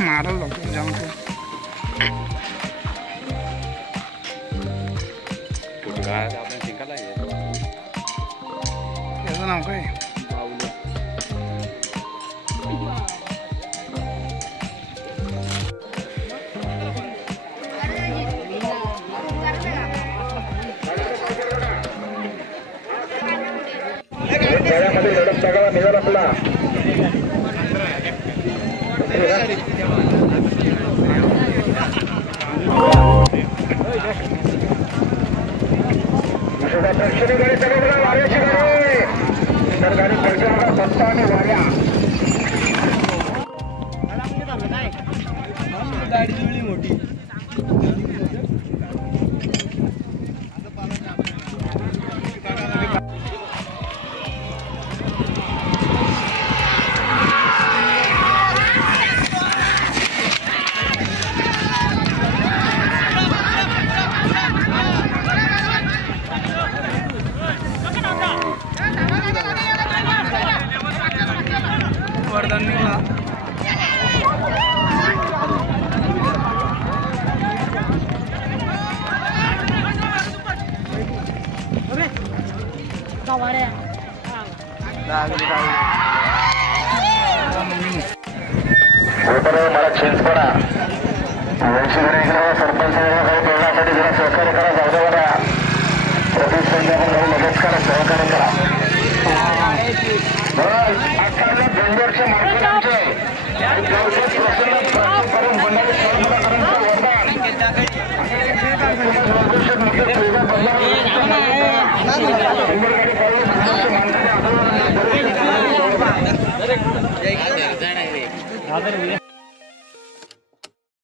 मारा लोग जाम को आपने सिंगल आहे याचं नाव काय खेळामध्ये लढत सगळा निघाला आपला दक्षिणी गाडी सगळं वाऱ्याची गाडी तर गाडी पडच्या सत्ता आणि वाऱ्या गाडी जुळली मोठी वरदान निघाला मला चिंचपडा सरपंच बोलण्यासाठी जरा सहकार्य करा जाऊ बघा प्रदीप संध्याकाळी मदत करा सहकार्य करा जनरच्या मार्गाचे करून बनणारे वरदान